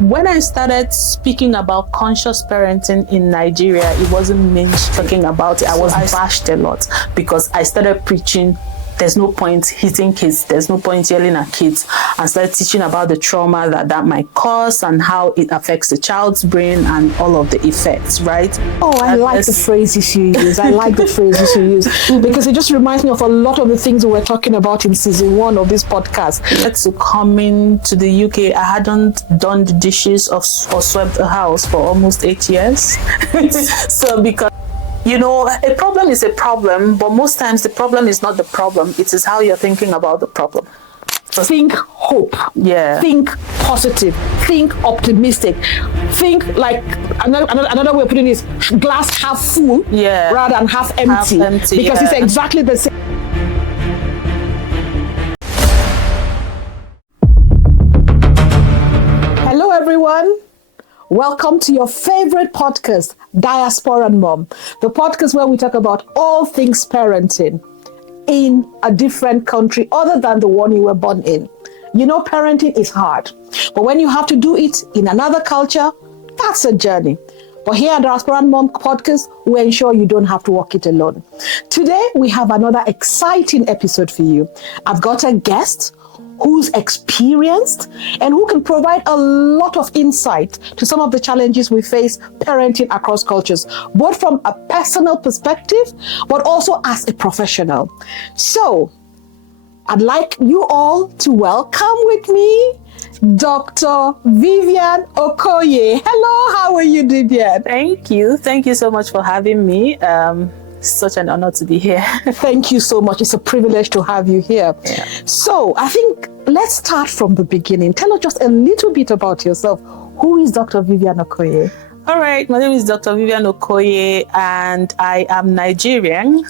when I started speaking about conscious parenting in Nigeria, it wasn't me talking about it. I was bashed a lot because I started preaching there's no point hitting kids, there's no point yelling at kids, and started teaching about the trauma that might cause and how it affects the child's brain and all of the effects, right? Oh, I like the phrases you use. I like the phrases you use because it just reminds me of a lot of the things we were talking about in season 1 of this podcast. To coming to the UK, I hadn't done the dishes or swept the house for almost 8 years. So because a problem is a problem, but most times the problem is not the problem. It is how you're thinking about the problem. Think hope. Yeah. Think positive. Think optimistic. Think like another way of putting it is glass half full rather than half empty. Because it's exactly the same. Hello, everyone. Welcome to your favorite podcast, Diaspora and Mom, the podcast where we talk about all things parenting in a different country other than the one you were born in. Parenting is hard, but when you have to do it in another culture, that's a journey. But here at Diaspora and Mom podcast, we ensure you don't have to walk it alone. Today, we have another exciting episode for you. I've got a guest who's experienced and who can provide a lot of insight to some of the challenges we face parenting across cultures, both from a personal perspective, but also as a professional. So, I'd like you all to welcome with me Dr. Vivian Okoye. Hello, how are you, Vivian? Thank you. Thank you so much for having me. Such an honor to be here. Thank you so much. It's a privilege to have you here. Yeah. So I think let's start from the beginning. Tell us just a little bit about yourself. Who is Dr. Vivian Okoye? All right, my name is Dr. Vivian Okoye and I am Nigerian.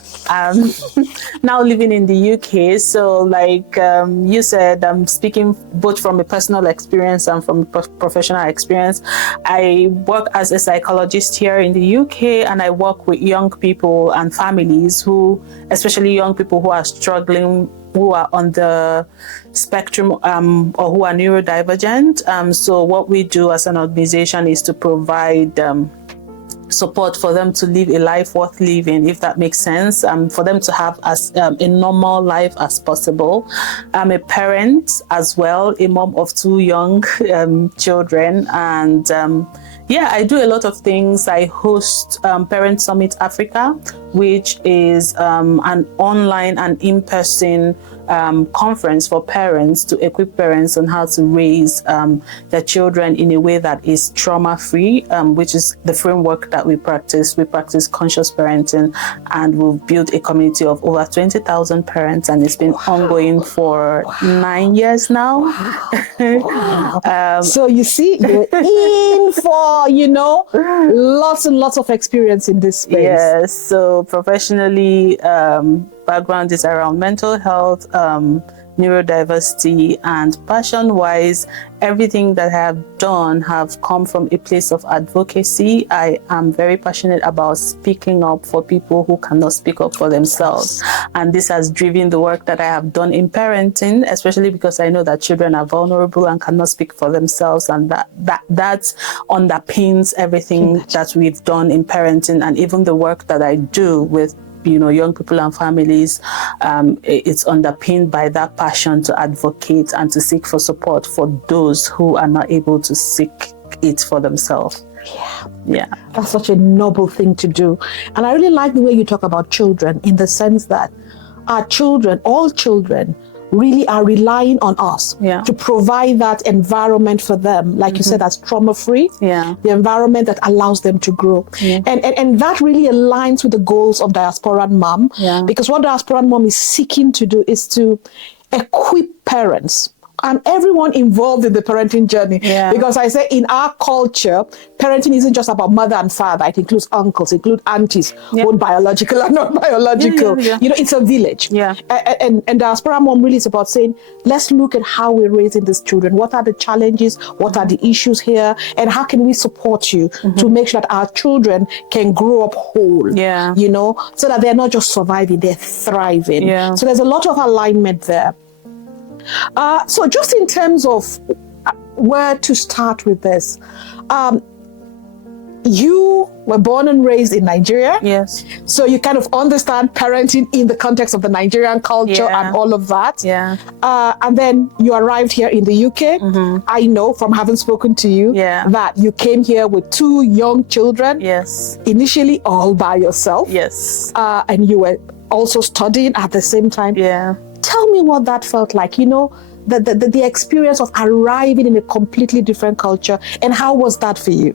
Now living in the UK. So like you said, I'm speaking both from a personal experience and from a professional experience. I work as a psychologist here in the UK and I work with young people and families who, especially young people who are struggling, who are on the spectrum or who are neurodivergent. So what we do as an organization is to provide support for them to live a life worth living, if that makes sense, for them to have as a normal life as possible. I'm a parent as well, a mom of 2 young children, and I do a lot of things. I host Parent Summit Africa, which is an online and in-person conference for parents to equip parents on how to raise their children in a way that is trauma-free, which is the framework that we practice. We practice conscious parenting, and we've built a community of over 20,000 parents, and it's been ongoing for 9 years now. Wow. So you see, you're in for, lots and lots of experience in this space. Yes, so professionally, background is around mental health, neurodiversity, and passion-wise, everything that I have done have come from a place of advocacy. I am very passionate about speaking up for people who cannot speak up for themselves. And this has driven the work that I have done in parenting, especially because I know that children are vulnerable and cannot speak for themselves. And that underpins everything that we've done in parenting, and even the work that I do with young people and families. It's underpinned by that passion to advocate and to seek for support for those who are not able to seek it for themselves. Yeah. That's such a noble thing to do. And I really like the way you talk about children, in the sense that our children, all children, really are relying on us to provide that environment for them, like you said, that's trauma-free, the environment that allows them to grow. And that really aligns with the goals of Diaspora and Mom, because what Diaspora and Mom is seeking to do is to equip parents and everyone involved in the parenting journey. Because I say in our culture, parenting isn't just about mother and father. It includes uncles, it includes aunties, both biological and not biological. It's a village. And Diaspora Mom really is about saying, let's look at how we're raising these children. What are the challenges? What are the issues here? And how can we support you to make sure that our children can grow up whole, so that they're not just surviving, they're thriving. So there's a lot of alignment there. So just in terms of were to start with this, you were born and raised in Nigeria. Yes. So you kind of understand parenting in the context of the Nigerian culture and all of that. Yeah. And then you arrived here in the UK. I know from having spoken to you that you came here with 2 young children. Yes. Initially all by yourself. Yes. And you were also studying at the same time. Yeah. Tell me what that felt like, you know, the experience of arriving in a completely different culture, and how was that for you?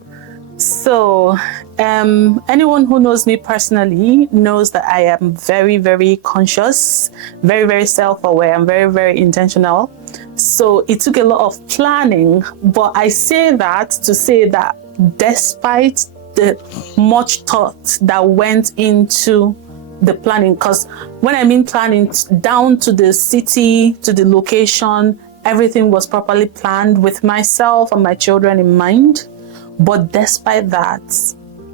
So, anyone who knows me personally knows that I am very, very conscious, very, very self-aware, and very, very intentional. So it took a lot of planning, but I say that to say that despite the much thought that went into the planning, because when I mean planning, down to the city, to the location, everything was properly planned with myself and my children in mind. But despite that,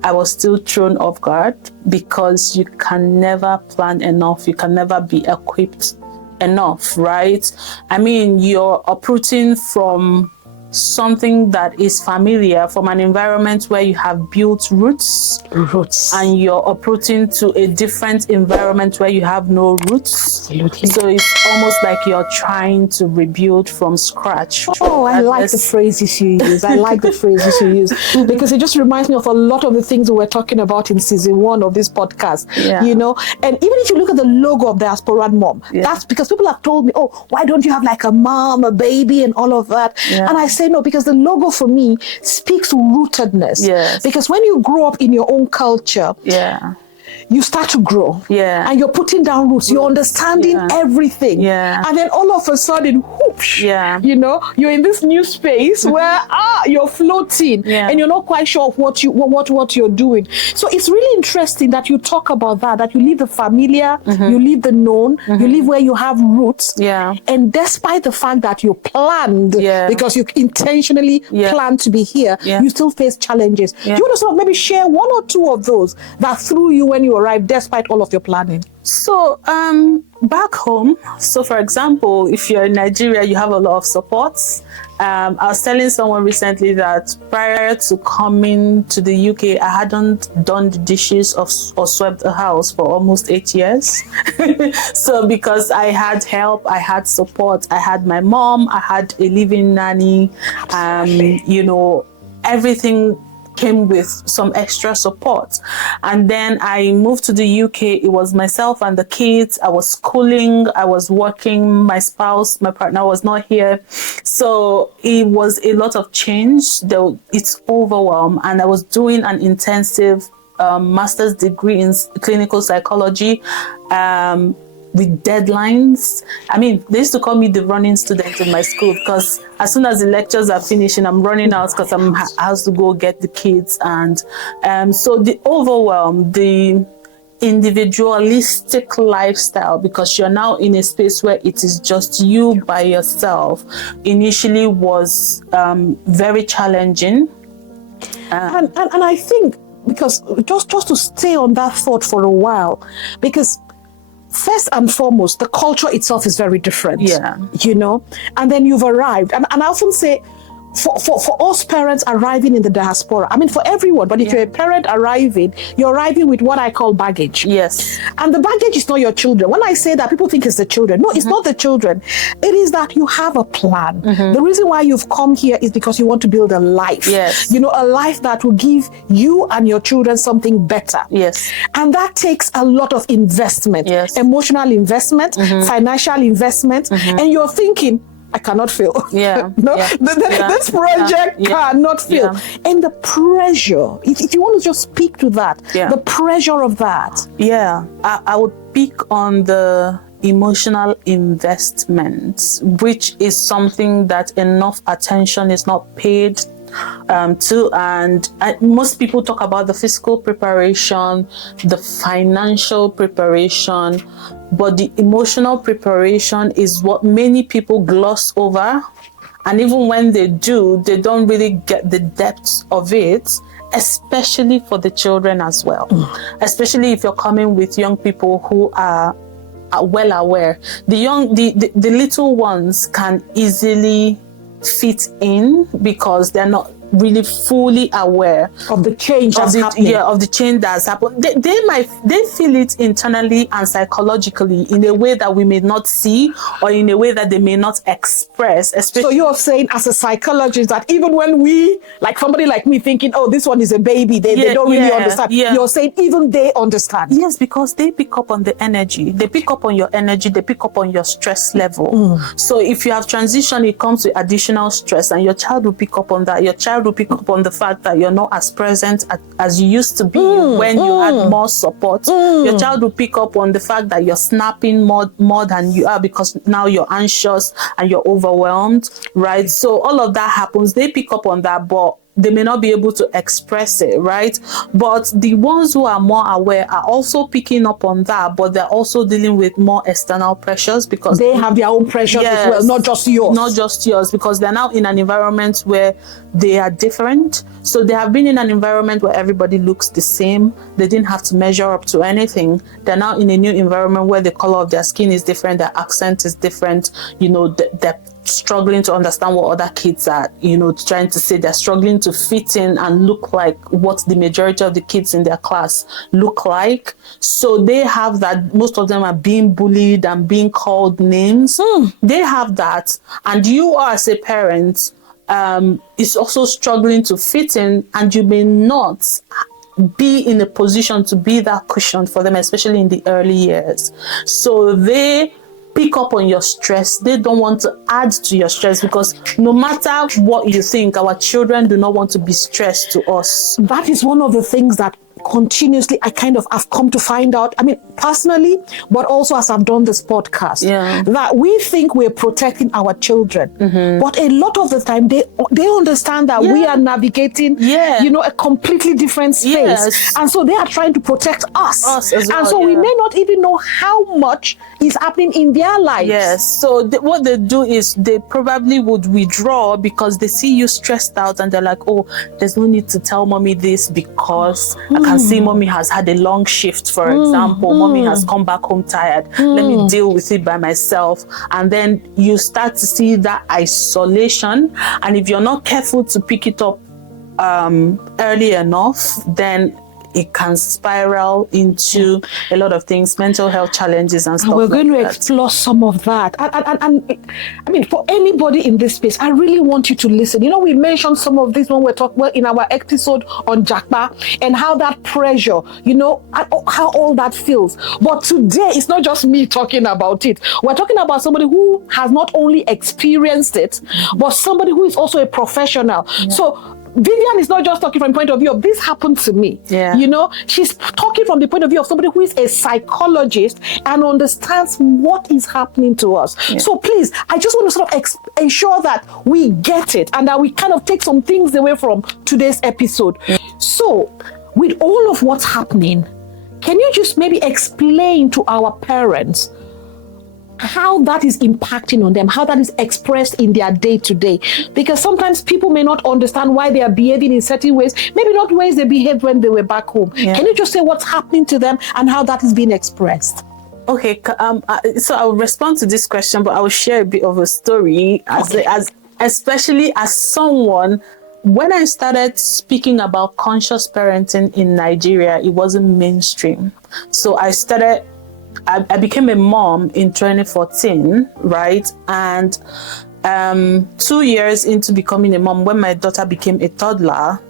I was still thrown off guard, because you can never plan enough. You can never be equipped enough, right? I mean, you're uprooting from something that is familiar, from an environment where you have built roots, and you're uprooting to a different environment where you have no roots. Absolutely. So it's almost like you're trying to rebuild from scratch. Oh, I like the phrases you use. I like the phrases you use, because it just reminds me of a lot of the things we were talking about in season 1 of this podcast. You know, and even if you look at the logo of Diaspora Mom, that's because people have told me, oh, why don't you have like a mom, a baby, and all of that? And I say no, because the logo for me speaks rootedness. Because when you grow up in your own culture, you start to grow. And you're putting down roots. You're understanding everything. And then all of a sudden, whoosh, you know, you're in this new space where you're floating and you're not quite sure of what you're doing. So it's really interesting that you talk about that you leave the familiar, you leave the known, you leave where you have roots. And despite the fact that you planned, because you intentionally planned to be here, you still face challenges. Do you want to sort of maybe share 1 or 2 of those that threw you when you arrived despite all of your planning? So back home, so for example, if you're in Nigeria, you have a lot of support. I was telling someone recently that prior to coming to the UK, I hadn't done the dishes or swept the house for almost 8 years. So because I had help, I had support, I had my mom, I had a living nanny, you know, everything came with some extra support. And then I moved to the UK. It was myself and the kids. I was schooling, I was working, my spouse, my partner was not here. So it was a lot of change. It's overwhelmed. And I was doing an intensive master's degree in clinical psychology, with deadlines. I mean, they used to call me the running student in my school, because as soon as the lectures are finishing, I'm running out because I have to go get the kids. And so the overwhelm, the individualistic lifestyle, because you're now in a space where it is just you by yourself, initially was very challenging. And I think, because just to stay on that thought for a while, because first and foremost, the culture itself is very different. You know, and then you've arrived. And I often say, for us parents arriving in the diaspora, I mean for everyone, but if you're a parent arriving, you're arriving with what I call baggage. And the baggage is not your children. When I say that, people think it's the children. No, it's not the children. It is that you have a plan. The reason why you've come here is because you want to build a life. You know, a life that will give you and your children something better. And that takes a lot of investment, emotional investment, financial investment, and you're thinking, I cannot fail. This project cannot fail. And the pressure, if you want to just speak to that, the pressure of that. I would pick on the emotional investment, which is something that enough attention is not paid to. And most people talk about the physical preparation, the financial preparation, but the emotional preparation is what many people gloss over. And even when they do, they don't really get the depth of it, especially for the children as well. Especially if you're coming with young people who are well aware. The little ones can easily fit in because they're not really fully aware of the change that's happening. Yeah, of the change that's happened. They feel it internally and psychologically in a way that we may not see, or in a way that they may not express. So you're saying, as a psychologist, that even when we, like somebody like me, thinking, oh, this one is a baby, they don't really understand. Yeah. You're saying even they understand. Yes, because they pick up on the energy. They pick up on your energy. They pick up on your stress level. So if you have transition, it comes with additional stress, and your child will pick up on that. Your child will pick up on the fact that you're not as present as you used to be when you had more support. Your child will pick up on the fact that you're snapping more than you are because now you're anxious and you're overwhelmed, right? So all of that happens. They pick up on that, but they may not be able to express it, right? But the ones who are more aware are also picking up on that, but they're also dealing with more external pressures because they have their own pressures as well, not just yours. Not just yours, because they're now in an environment where they are different. So they have been in an environment where everybody looks the same. They didn't have to measure up to anything. They're now in a new environment where the color of their skin is different, their accent is different, they're struggling to understand what other kids are, trying to say. They're struggling to fit in and look like what the majority of the kids in their class look like. So they have that. Most of them are being bullied and being called names. They have that. And you are, as a parent, is also struggling to fit in, and you may not be in a position to be that cushion for them, especially in the early years. So they pick up on your stress. They don't want to add to your stress, because no matter what you think, our children do not want to be stressed to us. That is one of the things that continuously I kind of have come to find out, I mean, personally, but also as I've done this podcast, that we think we're protecting our children, but a lot of the time they understand that we are navigating a completely different space, and so they are trying to protect us as well, and so we may not even know how much is happening in their lives. So what they do is they probably would withdraw because they see you stressed out, and they're like, oh, there's no need to tell mommy this because I can see mommy has had a long shift, for example. Mommy has come back home tired. Let me deal with it by myself. And then you start to see that isolation. And if you're not careful to pick it up early enough, then it can spiral into a lot of things, mental health challenges and stuff. We're going to explore some of that. And I mean, for anybody in this space, I really want you to listen. We mentioned some of this when we're talking in our episode on Jakpa, and how that pressure, how all that feels. But today, it's not just me talking about it. We're talking about somebody who has not only experienced it, but somebody who is also a professional. So Vivian is not just talking from the point of view of this happened to me. She's talking from the point of view of somebody who is a psychologist and understands what is happening to us. So please, I just want to sort of ensure that we get it and that we kind of take some things away from today's episode. So with all of what's happening, can you just maybe explain to our parents how that is impacting on them, how that is expressed in their day-to-day? Because sometimes people may not understand why they are behaving in certain ways, maybe not ways they behaved when they were back home. Can you just say what's happening to them and how that is being expressed? Okay, so I will respond to this question, but I will share a bit of a story, especially as someone. When I started speaking about conscious parenting in Nigeria, it wasn't mainstream. So I became a mom in 2014, right? And 2 years into becoming a mom, when my daughter became a toddler,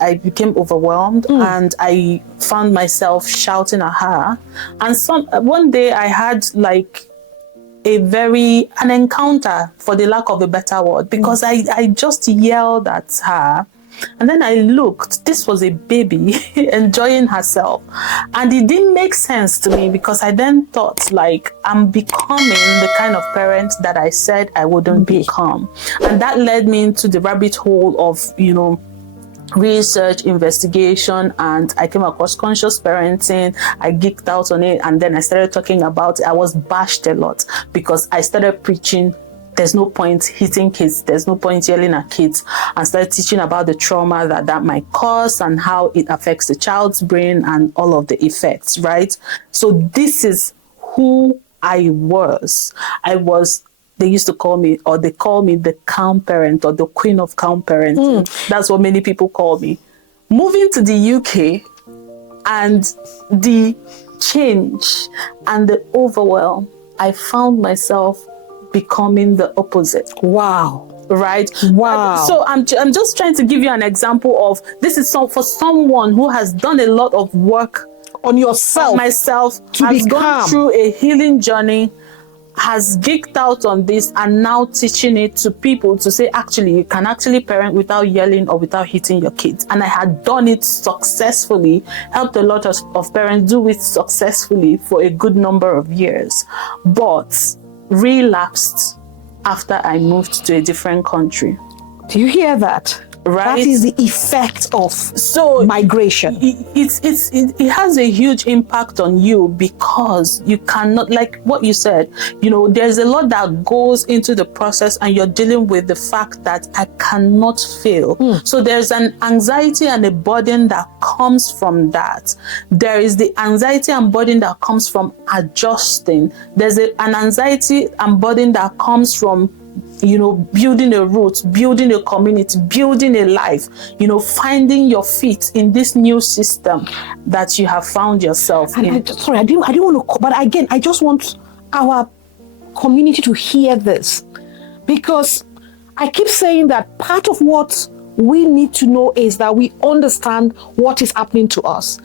I became overwhelmed and I found myself shouting at her. And one day I had like an encounter, for the lack of a better word, because I just yelled at her. And then I looked, this was a baby enjoying herself. And it didn't make sense to me, because I then thought, like, I'm becoming the kind of parent that I said I wouldn't become. And that led me into the rabbit hole of, research, investigation, and I came across conscious parenting. I geeked out on it, and then I started talking about it. I was bashed a lot because I started preaching there's no point hitting kids, there's no point yelling at kids, and started teaching about the trauma that might cause and how it affects the child's brain and all of the effects, right? So this is who I was. I was they used to call me, or they call me the calm parent or the queen of calm parenting. That's what many people call me. Moving to the UK and the change and the overwhelm, I found myself becoming the opposite. Wow. Right? Wow. So I'm just trying to give you an example of this is for someone who has done a lot of work on yourself, on myself, to has become. gone through a healing journey, has geeked out on this, and now teaching it to people to say, actually, you can actually parent without yelling or without hitting your kids. And I had done it successfully, helped a lot of parents do it successfully for a good number of years, but relapsed after I moved to a different country. Do you hear that? Right? That is the effect of migration. It has a huge impact on you, because you cannot, like what you said, there's a lot that goes into the process, and you're dealing with the fact that I cannot fail. So there's an anxiety and a burden that comes from that. There is the anxiety and burden that comes from adjusting. There's an anxiety and burden that comes from building a root, building a community, building a life, finding your feet in this new system that you have found yourself in. I didn't want to, but again, I just want our community to hear this, because I keep saying that part of what we need to know is that we understand what is happening to us.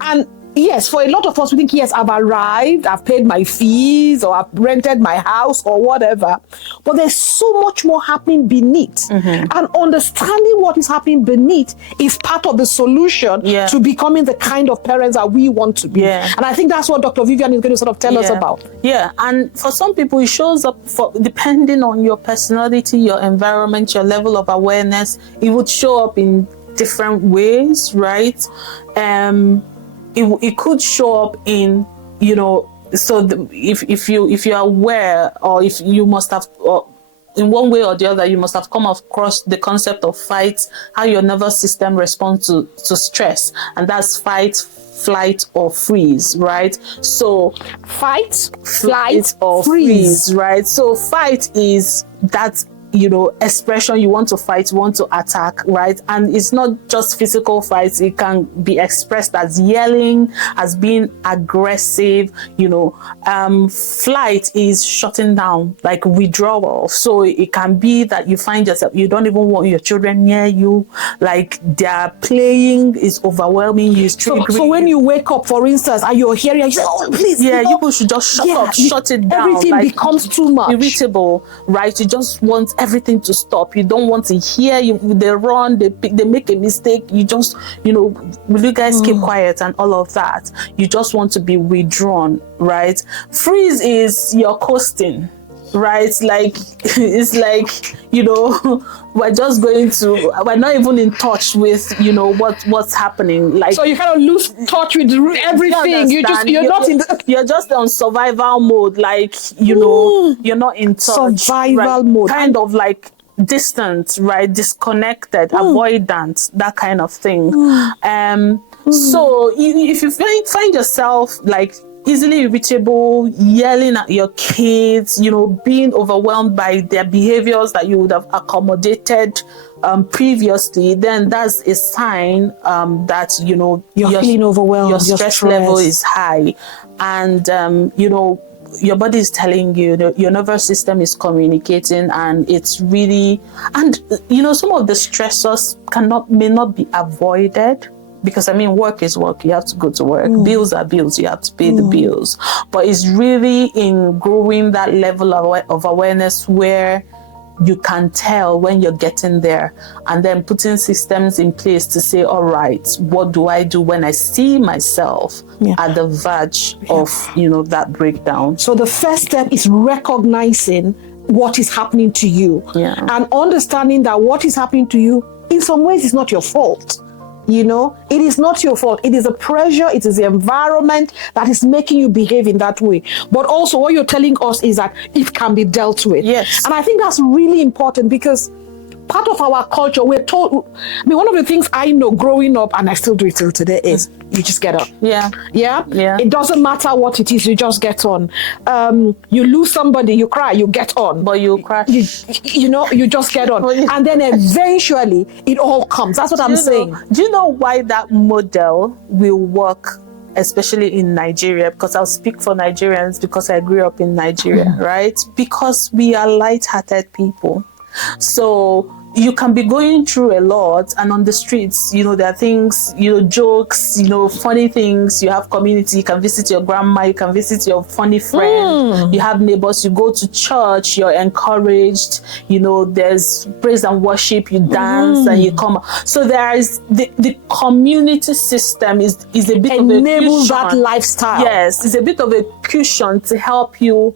And yes, for a lot of us, we think, yes, I've arrived, I've paid my fees, or I've rented my house, or whatever. But there's so much more happening beneath. And understanding what is happening beneath is part of the solution to becoming the kind of parents that we want to be. And I think that's what Dr. Vivian is going to sort of tell us about. Yeah, and for some people, it shows up depending on your personality, your environment, your level of awareness. It would show up in different ways, right? It could show up in, if you're aware, or if you must have, in one way or the other, you must have come across the concept of fight, how your nervous system responds to stress, and that's fight, flight, or freeze, right? So fight, flight, or freeze, right? So fight is that expression. You want to fight, you want to attack, right? And it's not just physical fights. It can be expressed as yelling, as being aggressive. Flight is shutting down, like withdrawal. So it can be that you find yourself, you don't even want your children near you, like their playing is overwhelming you. So when you wake up, for instance, and you're hearing, you say, oh, please, you should just shut up, shut it down. Everything becomes too much. Irritable, right? You just want everything to stop. You don't want to hear. They run, they make a mistake. You just, will you guys keep quiet and all of that? You just want to be withdrawn, right? Freeze is you're coasting, right? Like, it's like, we're just we're not even in touch with, what's happening. Like, so you kind of lose touch with everything. You're just on survival mode. Like, you're not in touch. Survival mode. Kind of like distant, right? Disconnected, avoidant, that kind of thing. So if you find yourself like easily irritable, yelling at your kids, being overwhelmed by their behaviors that you would have accommodated previously, then that's a sign that you're feeling overwhelmed, your stress level is high, and your body is telling you, your nervous system is communicating, and it's really, and some of the stressors may not be avoided. Because work is work. You have to go to work. Bills are bills. You have to pay the bills. But it's really in growing that level of awareness where you can tell when you're getting there, and then putting systems in place to say, all right, what do I do when I see myself at the verge of, that breakdown? So the first step is recognizing what is happening to you and understanding that what is happening to you in some ways is not your fault. It is not your fault. It is the pressure, it is the environment that is making you behave in that way. But also what you're telling us is that it can be dealt with. Yes. And I think that's really important, because part of our culture, we're told, I mean, one of the things I know growing up, and I still do it till today, is you just get up. Yeah. It doesn't matter what it is, you just get on. You lose somebody, you cry, you get on. But you crash. You just get on. And then eventually it all comes. That's what I'm saying. Do you know why that model will work, especially in Nigeria? Because I'll speak for Nigerians because I grew up in Nigeria, right? Because we are light-hearted people. So you can be going through a lot, and on the streets, there are things, jokes, funny things. You have community, you can visit your grandma, you can visit your funny friend, you have neighbors, you go to church, you're encouraged, there's praise and worship, you dance and you come. So there is the community system is a bit of a enables that lifestyle. Yes, it's a bit of a cushion to help you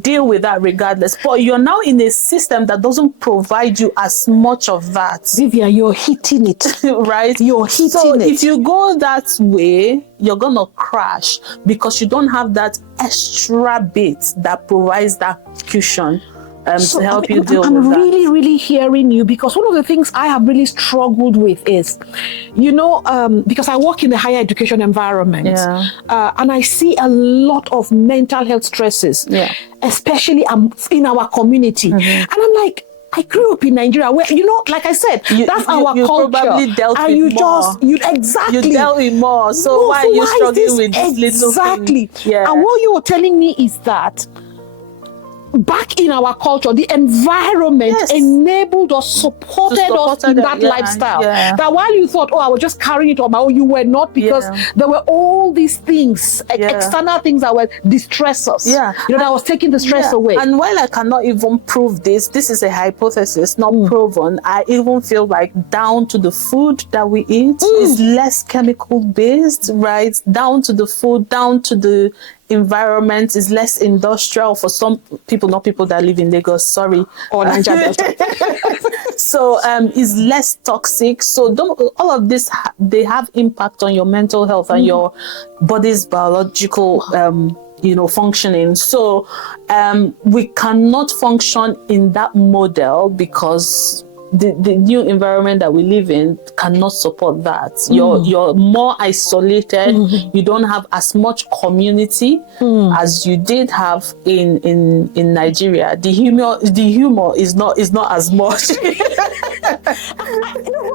deal with that regardless. But you're now in a system that doesn't provide you as much of that. Vivian, you're hitting it. Right? You're hitting it. If you go that way, you're going to crash because you don't have that extra bit that provides that cushion to help you deal with that. I'm really hearing you, because one of the things I have really struggled with is, because I work in the higher education environment, and I see a lot of mental health stresses, especially in our community. And I'm like, I grew up in Nigeria where, like I said, that's our culture. Probably dealt and with more. You dealt with more. So why are you struggling with this little thing? Exactly. Yeah. And what you were telling me is that back in our culture, the environment enabled or supported us in that lifestyle. That while you thought, I was just carrying it on my own, you were not, because there were all these things, external things that were distress us. That was taking the stress away. And while I cannot even prove this is a hypothesis, not proven. I even feel like down to the food that we eat is less chemical based, right? Down to the food, down to the environment is less industrial for some people, not people that live in Lagos, sorry, or Nigeria. So is less toxic. So all of this, they have impact on your mental health and your body's biological functioning. So we cannot function in that model because the new environment that we live in cannot support that. You're more isolated. You don't have as much community as you did have in Nigeria. The humor is not as much.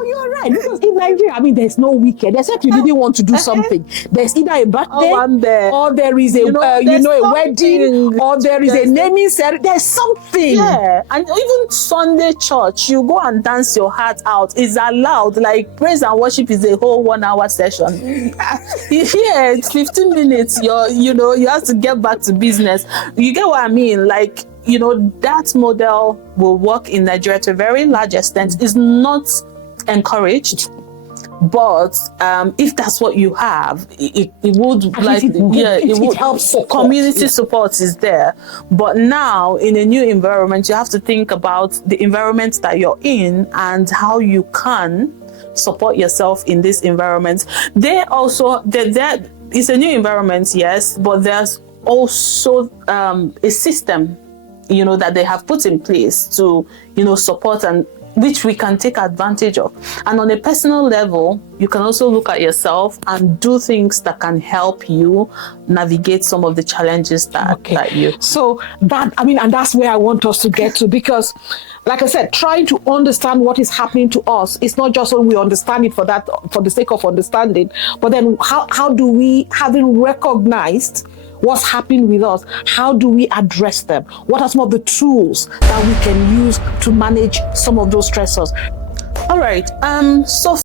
You're right, because in Nigeria, there's no weekend except you didn't want to do something. There's either a birthday or there is a a wedding, or there is a naming ceremony. There's something. And even Sunday church, you go and dance your heart out. Is allowed. Like praise and worship is a whole 1 hour session. Here it's 15 minutes. You have to get back to business. You get what I mean? Like, that model will work in Nigeria to a very large extent. Is not encouraged, but if that's what you have, it would it helps. Community support is there. But now in a new environment, you have to think about the environment that you're in and how you can support yourself in this environment. It's a new environment, yes, but there's also a system that they have put in place to support, and which we can take advantage of. And on a personal level, you can also look at yourself and do things that can help you navigate some of the challenges that you. So and that's where I want us to get to, because like I said, trying to understand what is happening to us, it's not just when we understand it for the sake of understanding, but then how do we, having recognized what's happening with us, how do we address them? What are some of the tools that we can use to manage some of those stressors? All right. So